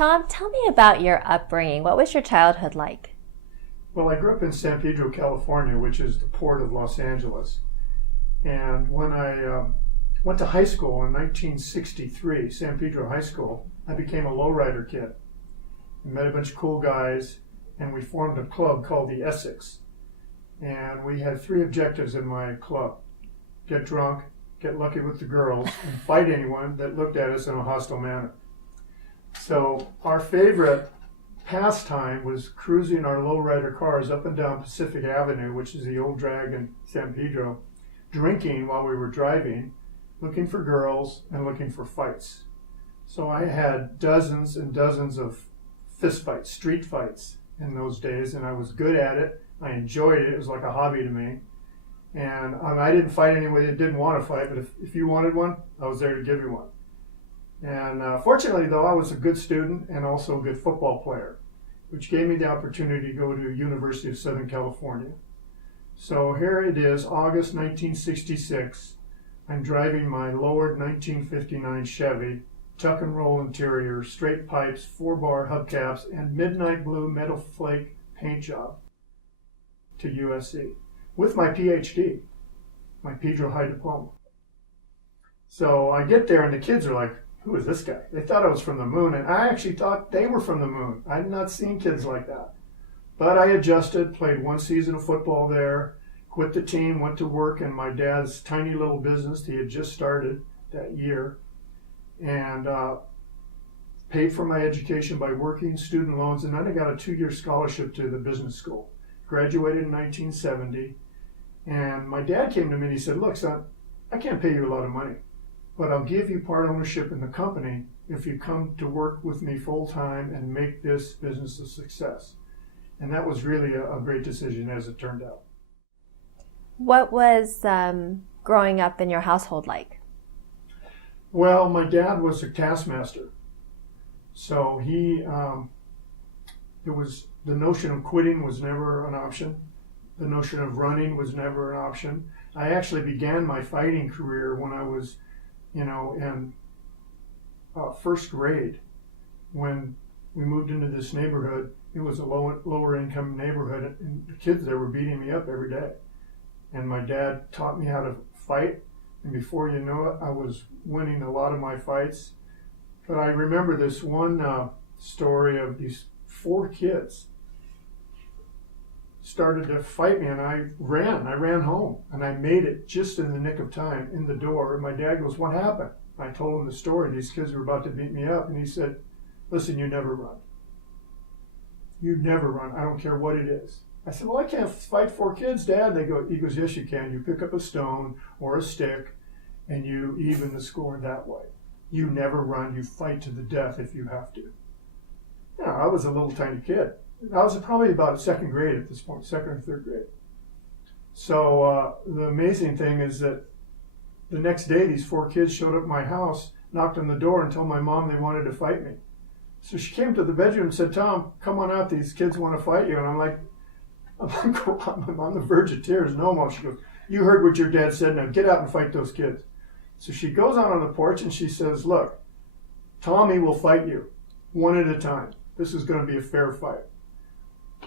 Tom, tell me about your upbringing. What was your childhood like? Well, I grew up in San Pedro, California, which is the port of Los Angeles. And when I went to high school in 1963, San Pedro High School, I became a lowrider kid. I met a bunch of cool guys, and we formed a club called the Essex. And we had 3 objectives in my club: get drunk, get lucky with the girls, and fight anyone that looked at us in a hostile manner. So our favorite pastime was cruising our lowrider cars up and down Pacific Avenue, which is the old drag in San Pedro, drinking while we were driving, looking for girls, and looking for fights. So I had dozens and dozens of fist fights, street fights in those days, and I was good at it. I enjoyed it. It was like a hobby to me. And I didn't fight anybody that didn't want to fight, but if you wanted one, I was there to give you one. And fortunately, though, I was a good student and also a good football player, which gave me the opportunity to go to University of Southern California. So here it is, August 1966. I'm driving my lowered 1959 Chevy, tuck and roll interior, straight pipes, 4-bar hubcaps, and midnight blue metal flake paint job to USC with my PhD, my Pedro High diploma. So I get there and the kids are like, "Who is this guy?" They thought I was from the moon, and I actually thought they were from the moon. I had not seen kids like that. But I adjusted, played 1 season of football there, quit the team, went to work in my dad's tiny little business he had just started that year, and paid for my education by working student loans, and then I got a 2-year scholarship to the business school. Graduated in 1970, and my dad came to me and he said, "Look, son, I can't pay you a lot of money, but I'll give you part ownership in the company if you come to work with me full time and make this business a success." And that was really a great decision, as it turned out. What was growing up in your household like? Well, my dad was a taskmaster. So it was, the notion of quitting was never an option. The notion of running was never an option. I actually began my fighting career when I was, in first grade. When we moved into this neighborhood, it was a lower income neighborhood, and the kids there were beating me up every day. And my dad taught me how to fight, and before you know it, I was winning a lot of my fights. But I remember this one story of these 4 kids started to fight me, and I ran home, and I made it just in the nick of time in the door. And my dad goes, "What happened?" I told him the story. These kids were about to beat me up, and he said, "Listen, you never run. You never run. I don't care what it is." I said, "Well, I can't fight 4 kids, Dad." He goes, "Yes, you can. You pick up a stone or a stick, and you even the score that way. You never run. You fight to the death if you have to." I was a little tiny kid. I was probably about 2nd grade at this point, 2nd or 3rd grade. So the amazing thing is that the next day, these 4 kids showed up at my house, knocked on the door, and told my mom they wanted to fight me. So she came to the bedroom and said, "Tom, come on out. These kids want to fight you." And I'm like, I'm on the verge of tears. "No, Mom." She goes, "You heard what your dad said. Now get out and fight those kids." So she goes out on the porch and she says, "Look, Tommy will fight you one at a time. This is going to be a fair fight."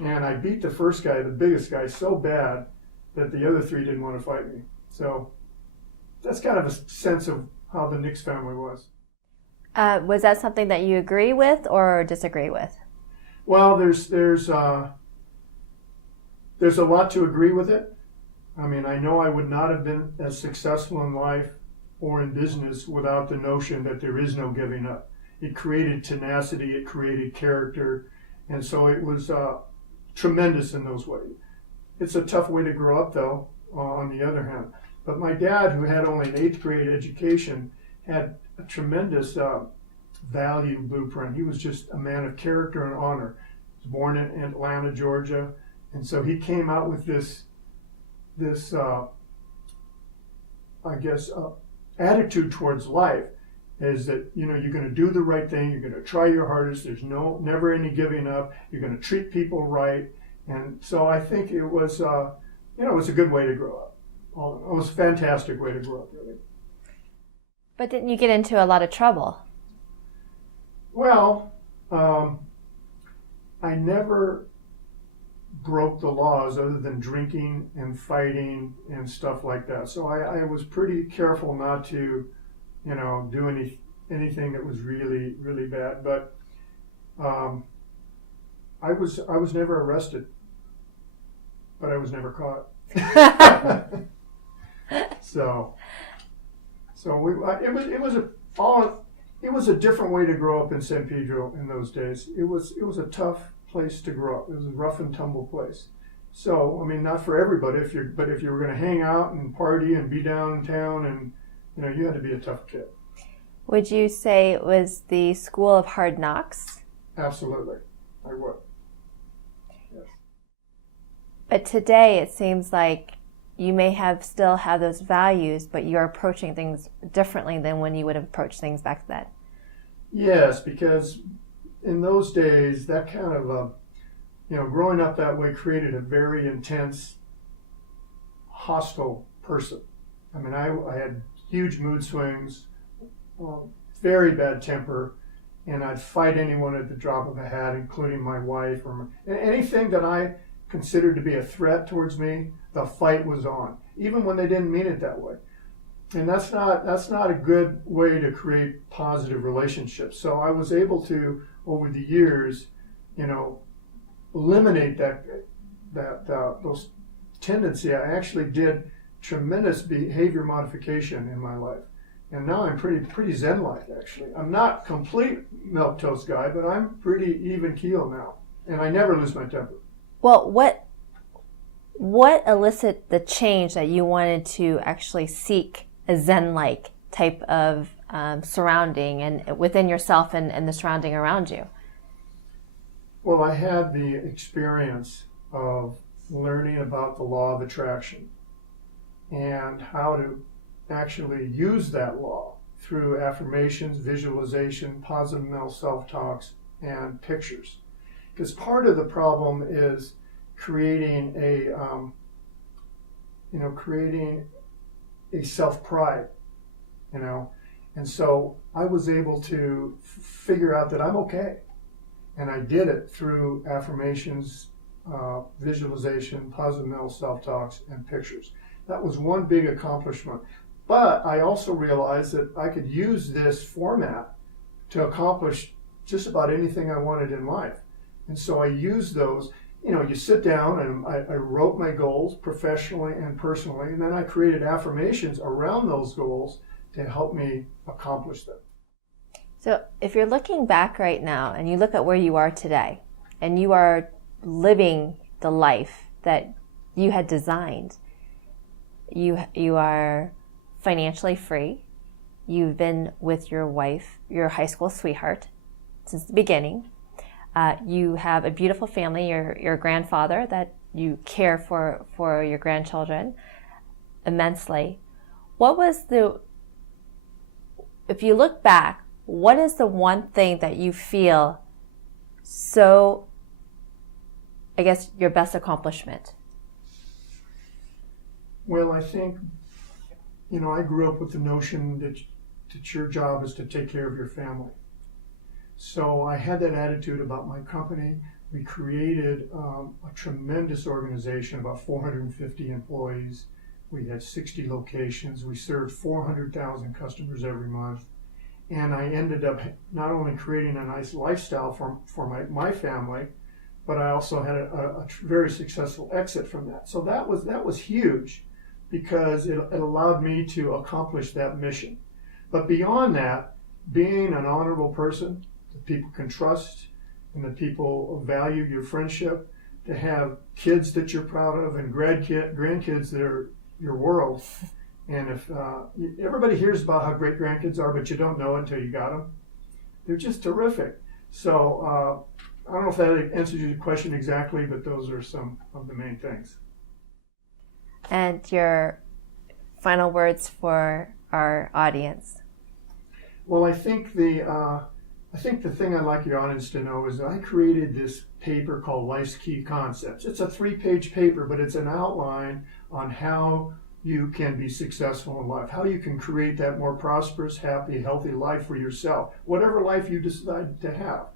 And I beat the first guy, the biggest guy, so bad that the other 3 didn't want to fight me. So that's kind of a sense of how the Nix family was. Was that something that you agree with or disagree with? Well, there's a lot to agree with it. I mean, I know I would not have been as successful in life or in business without the notion that there is no giving up. It created tenacity, it created character, and so it was tremendous in those ways. It's a tough way to grow up, though, on the other hand. But my dad, who had only an 8th grade education, had a tremendous value blueprint. He was just a man of character and honor. He was born in Atlanta, Georgia, and so he came out with this attitude towards life, is that you're going to do the right thing, you're going to try your hardest, there's never any giving up, you're going to treat people right. And so I think it was it was a good way to grow up. It was a fantastic way to grow up, really. But didn't you get into a lot of trouble? Well, I never broke the laws other than drinking and fighting and stuff like that. So I was pretty careful not to, do anything that was really, really bad. But I was never arrested, but I was never caught. So it was a different way to grow up in San Pedro in those days. It was a tough place to grow up. It was a rough and tumble place. So, I mean, not for everybody. But if you were going to hang out and party and be downtown, and you had to be a tough kid. Would you say it was the school of hard knocks? Absolutely, I would. Yes. But today it seems like you may still have those values, but you're approaching things differently than when you would have approached things back then. Yes, because in those days, that kind of, growing up that way created a very intense, hostile person. I mean, I had huge mood swings, very bad temper, and I'd fight anyone at the drop of a hat, including my wife or anything that I considered to be a threat towards me. The fight was on, even when they didn't mean it that way. And that's not a good way to create positive relationships. So I was able to, over the years, eliminate those tendencies. I actually did tremendous behavior modification in my life, and now I'm pretty zen-like. Actually, I'm not complete milquetoast guy, but I'm pretty even keel now, and I never lose my temper. Well, what elicited the change that you wanted to actually seek a zen-like type of surrounding and within yourself and the surrounding around you? Well, I had the experience of learning about the law of attraction and how to actually use that law through affirmations, visualization, positive mental self-talks, and pictures. Because part of the problem is creating a self-pride, and so I was able to figure out that I'm okay, and I did it through affirmations, visualization, positive mental self-talks, and pictures. That was one big accomplishment. But I also realized that I could use this format to accomplish just about anything I wanted in life. And so I used those. You sit down and I wrote my goals professionally and personally, and then I created affirmations around those goals to help me accomplish them. So if you're looking back right now and you look at where you are today and you are living the life that you had designed, you are financially free. You've been with your wife, your high school sweetheart, since the beginning. You have a beautiful family, your grandfather, that you care for your grandchildren immensely. If you look back, what is the one thing that you feel I guess, your best accomplishment? Well, I think, I grew up with the notion that your job is to take care of your family. So I had that attitude about my company. We created a tremendous organization, about 450 employees. We had 60 locations. We served 400,000 customers every month. And I ended up not only creating a nice lifestyle for my family, but I also had a very successful exit from that. So that was huge, because it allowed me to accomplish that mission. But beyond that, being an honorable person that people can trust and that people value your friendship, to have kids that you're proud of and grandkids that are your world. And if everybody hears about how great grandkids are, but you don't know it until you got them, they're just terrific. So I don't know if that answers your question exactly, but those are some of the main things. And your final words for our audience? Well, I think the thing I'd like your audience to know is that I created this paper called Life's Key Concepts. It's a 3-page paper, but it's an outline on how you can be successful in life, how you can create that more prosperous, happy, healthy life for yourself, whatever life you decide to have.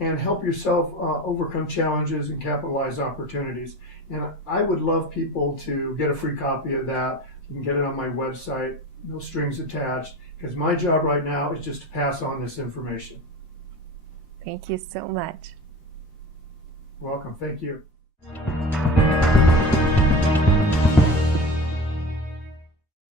and help yourself overcome challenges and capitalize opportunities. And I would love people to get a free copy of that. You can get it on my website, no strings attached, because my job right now is just to pass on this information. Thank you so much. Welcome. Thank you.